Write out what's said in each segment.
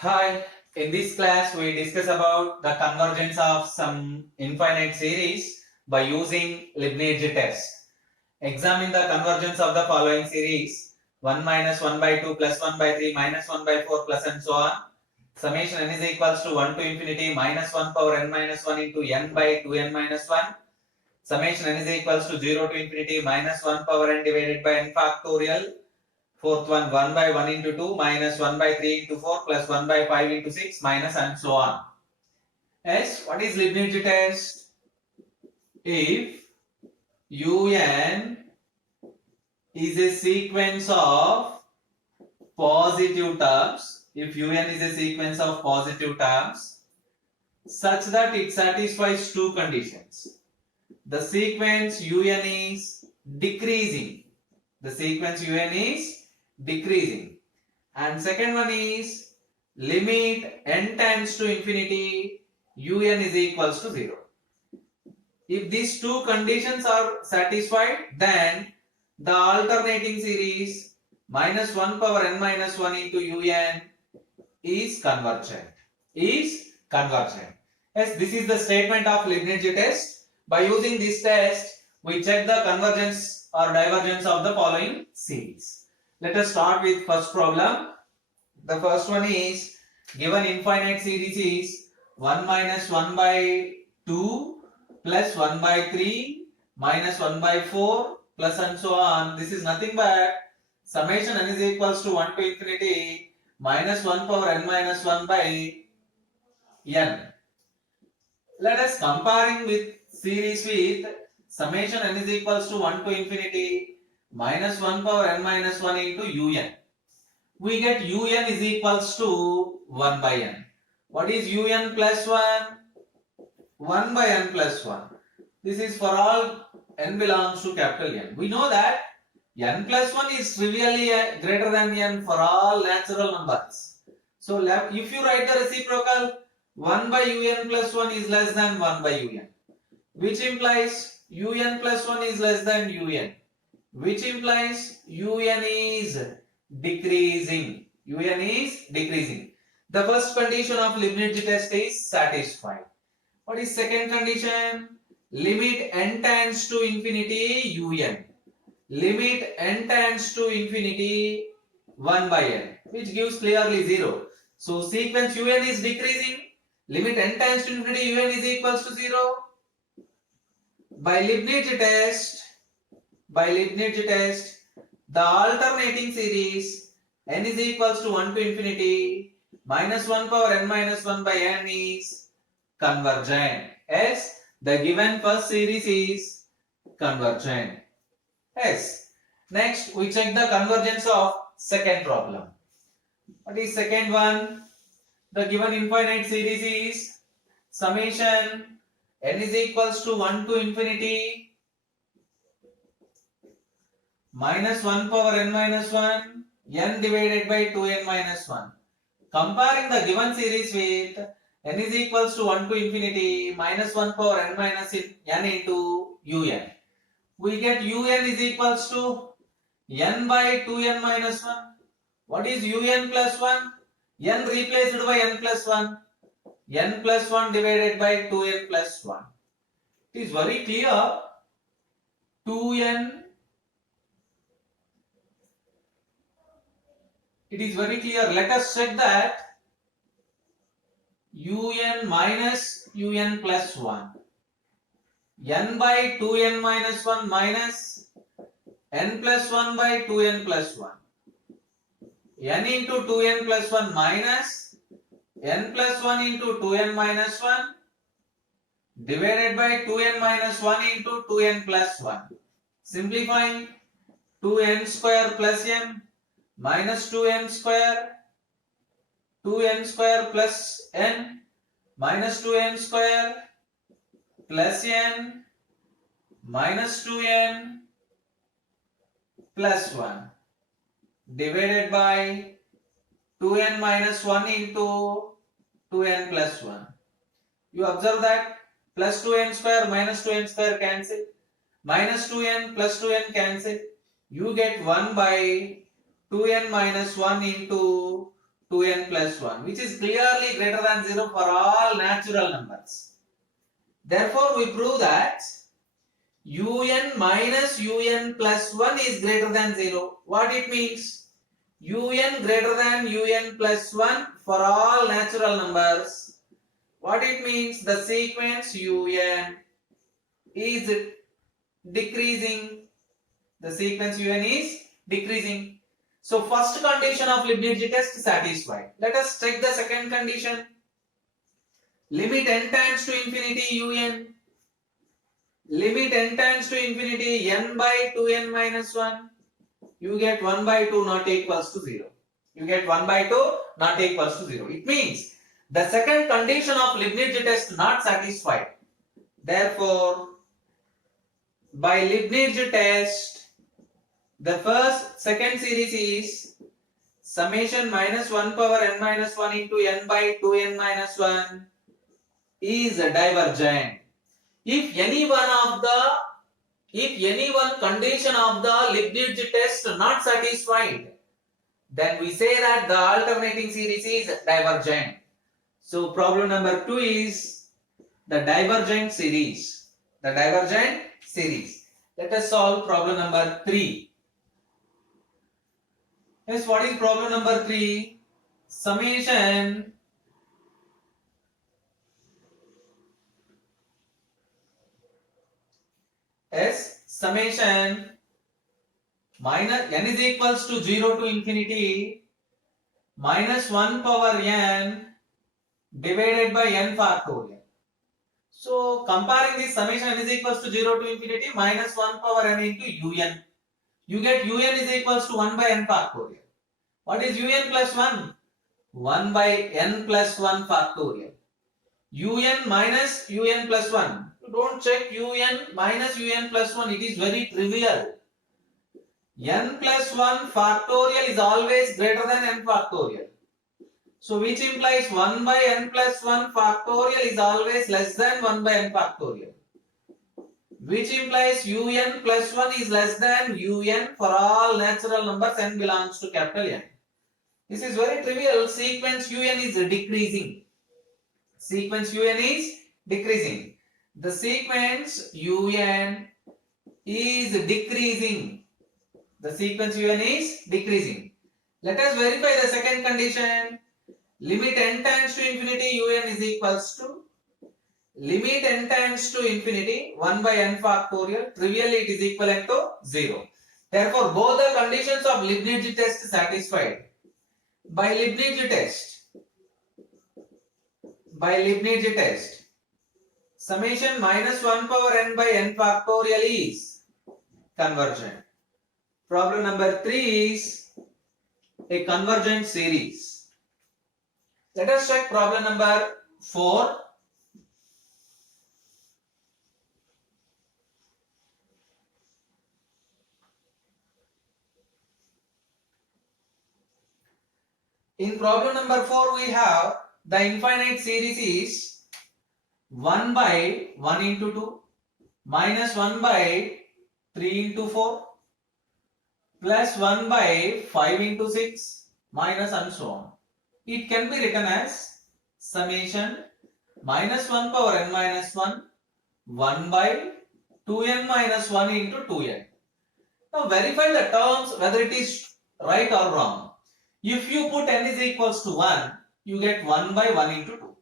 Hi, in this class we discuss about the convergence of some infinite series by using Leibniz test. Examine the convergence of the following series 1 minus 1 by 2 plus 1 by 3 minus 1 by 4 plus and so on. Summation n is equals to 1 to infinity minus 1 power n minus 1 into n by 2n minus 1. Summation n is equals to 0 to infinity minus 1 power n divided by n factorial. Fourth one 1 by 1 into 2 minus 1 by 3 into 4 plus 1 by 5 into 6 minus and so on. Yes, what is Leibniz test? If un is a sequence of positive terms, such that it satisfies two conditions. The sequence un is decreasing. And second one is limit n tends to infinity un is equals to 0. If these two conditions are satisfied, then the alternating series minus 1 power n minus 1 into un is convergent. Yes, this is the statement of Leibniz test. By using this test, we check the convergence or divergence of the following series. Let us start with first problem. The first one is given infinite series is 1 minus 1 by 2 plus 1 by 3 minus 1 by 4 plus and so on. This is nothing but summation n is equals to 1 to infinity minus 1 power n minus 1 by n. Let us comparing with series with summation n is equals to 1 to infinity minus 1 power n minus 1 into un. We get un is equals to 1 by n. What is un plus 1? 1 by n plus 1. This is for all n belongs to capital N. We know that n plus 1 is trivially greater than n for all natural numbers. So if you write the reciprocal, 1 by un plus 1 is less than 1 by un, which implies un plus 1 is less than un, which implies un is decreasing. The first condition of Leibniz test is satisfied. What is second condition? Limit n tends to infinity un. Limit n tends to infinity 1 by n, which gives clearly 0. So sequence un is decreasing. Limit n tends to infinity un is equals to 0. By Leibniz test, the alternating series n is equals to 1 to infinity minus 1 power n minus 1 by n is convergent. Yes, the given first series is convergent. Yes. Next, we check the convergence of second problem. What is second one? The given infinite series is summation n is equals to 1 to infinity minus 1 power n minus 1 n divided by 2n minus 1. Comparing the given series with n is equals to 1 to infinity minus 1 power n minus n into un. We get un is equals to n by 2n minus 1. What is un plus 1? n replaced by n plus 1. n plus 1 divided by 2n plus 1. It is very clear. 2n. It is very clear. Let us check that un minus un plus 1. n by 2n minus 1 minus n plus 1 by 2n plus 1. n into 2n plus 1 minus n plus 1 into 2n minus 1 divided by 2n minus 1 into 2n plus 1. Simplifying 2n square plus n minus 2n square plus n minus 2n square plus n minus 2n plus 1 divided by 2n minus 1 into 2n plus 1. You observe that plus 2n square minus 2n square cancel, minus 2n plus 2n cancel. You get 1 by 2n minus 1 into 2n plus 1, which is clearly greater than 0 for all natural numbers. Therefore, we prove that un minus un plus 1 is greater than 0. What it means? Un greater than un plus 1 for all natural numbers. What it means? The sequence un is decreasing. The sequence un is decreasing. So first condition of Leibniz test satisfied. Let us check the second condition. Limit n tends to infinity un. Limit n tends to infinity n by 2n minus 1. You get 1 by 2 not equals to 0. You get 1 by 2 not equals to 0. It means the second condition of Leibniz test not satisfied. Therefore, by Leibniz test, the second series is summation minus 1 power n minus 1 into n by 2n minus 1 is divergent. If any one condition of the Leibniz test not satisfied, then we say that the alternating series is divergent. So problem number 2 is the divergent series. The divergent series. Let us solve problem number 3. Yes, what is problem number 3? Summation minus n is equals to 0 to infinity minus 1 power n divided by n factorial. So comparing this summation n is equals to 0 to infinity minus 1 power n into un. You get un is equals to 1 by n factorial. What is un plus 1? 1 by n plus 1 factorial. Un minus un plus 1. You don't check un minus un plus 1. It is very trivial. N plus 1 factorial is always greater than n factorial. So which implies 1 by n plus 1 factorial is always less than 1 by n factorial. Which implies un plus 1 is less than un for all natural numbers n belongs to capital N. This is very trivial. Sequence un is decreasing. Sequence un is decreasing. The sequence un is decreasing. The sequence un is decreasing. Let us verify the second condition. Limit n tends to infinity un is equals to limit n tends to infinity 1 by n factorial. Trivially it is equivalent to 0. Therefore both the conditions of Leibniz test satisfied. By Leibniz test, summation minus 1 power n by n factorial is convergent. Problem number 3 is a convergent series. Let us check problem number 4. In problem number 4, we have the infinite series is 1 by 1 into 2 minus 1 by 3 into 4 plus 1 by 5 into 6 minus and so on. It can be written as summation minus 1 power n minus 1 1 by 2n minus 1 into 2n. Now verify the terms whether it is right or wrong. If you put n is equals to 1, you get 1 by 1 into 2.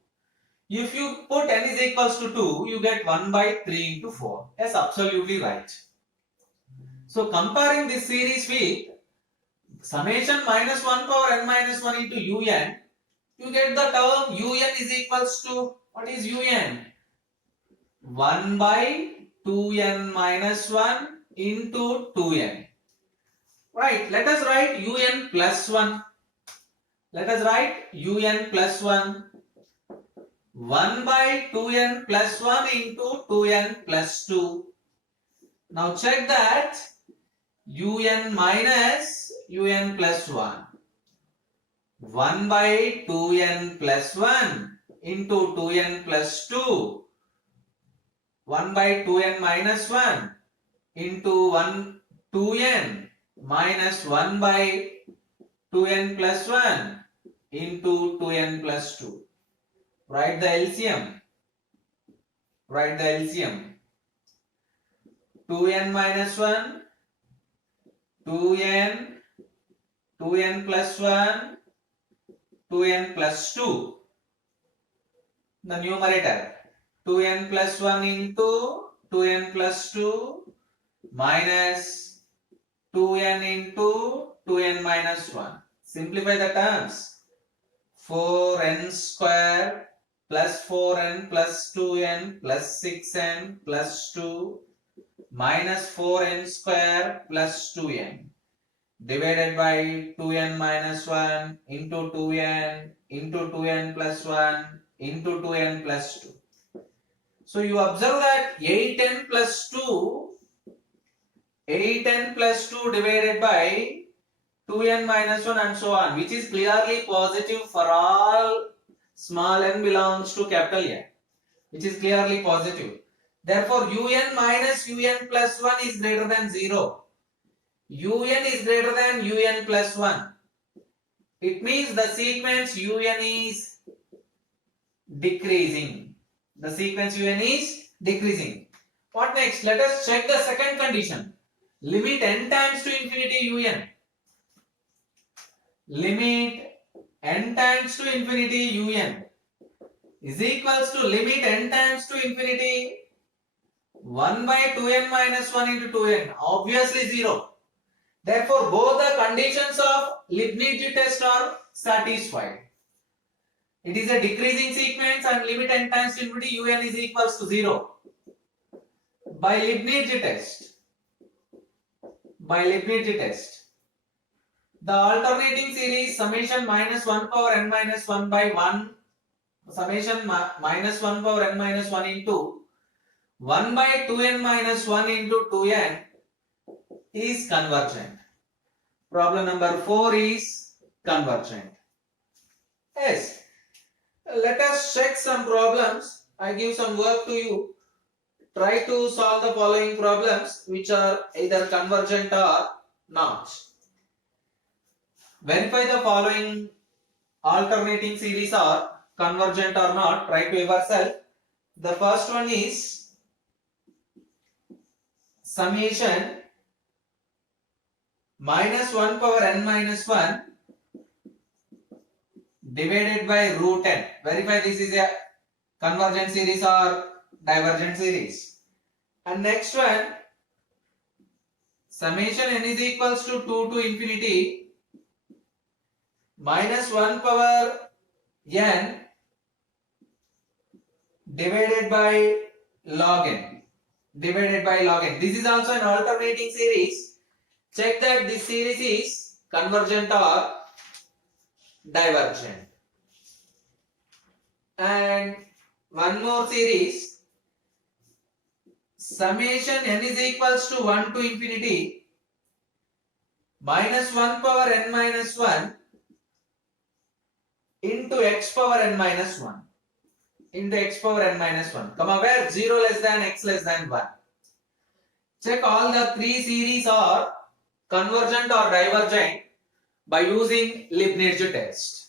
If you put n is equals to 2, you get 1 by 3 into 4. Yes, absolutely right. So comparing this series with summation minus 1 power n minus 1 into un, you get the term un is equals to, what is un? 1 by 2n minus 1 into 2n. Right, let us write un plus 1. Let us write un plus 1. 1 by 2n plus 1 into 2n plus 2. Now check that un minus un plus 1. 1 by 2n plus 1 into 2n plus 2. 1 by 2n minus 1 into 2n minus 1 by 2n plus 1 into 2n plus 2. Write the LCM. 2n minus 1, 2n, 2n plus 1, 2n plus 2. The numerator, 2n plus 1 into 2n plus 2 minus 2n into 2n minus 1. Simplify the terms. 4n square plus 4n plus 2n plus 6n plus 2 minus 4n square plus 2n divided by 2n minus 1 into 2n into 2n plus 1 into 2n plus 2. So you observe that 8n plus 2 divided by 2n minus 1 and so on, which is clearly positive for all small n belongs to capital N, which is clearly positive. Therefore, un minus un plus 1 is greater than 0. Un is greater than un plus 1. It means the sequence un is decreasing. The sequence un is decreasing. What next? Let us check the second condition. Limit n times to infinity un. Limit n times to infinity un is equals to limit n times to infinity 1 by 2n minus 1 into 2n. Obviously 0. Therefore, both the conditions of Leibniz test are satisfied. It is a decreasing sequence and limit n times to infinity un is equals to 0. By Leibniz test, the alternating series summation minus 1 power n minus 1 by 1 summation minus 1 power n minus 1 into 1 by 2n minus 1 into 2n is convergent. Problem number 4 is convergent. Yes. Let us check some problems. I give some work to you. Try to solve the following problems which are either convergent or not. Verify the following alternating series are convergent or not. Try to yourself. The first one is summation minus 1 power n minus 1 divided by root n. Verify this is a convergent series or divergent series. And next one, summation n is equals to 2 to infinity minus 1 power n divided by log n. This is also an alternating series. Check that this series is convergent or divergent. And one more series, summation n is equals to 1 to infinity minus 1 power n minus 1 into x power n minus 1 comma where 0 less than x less than 1. Check all the three series are convergent or divergent by using Leibniz test.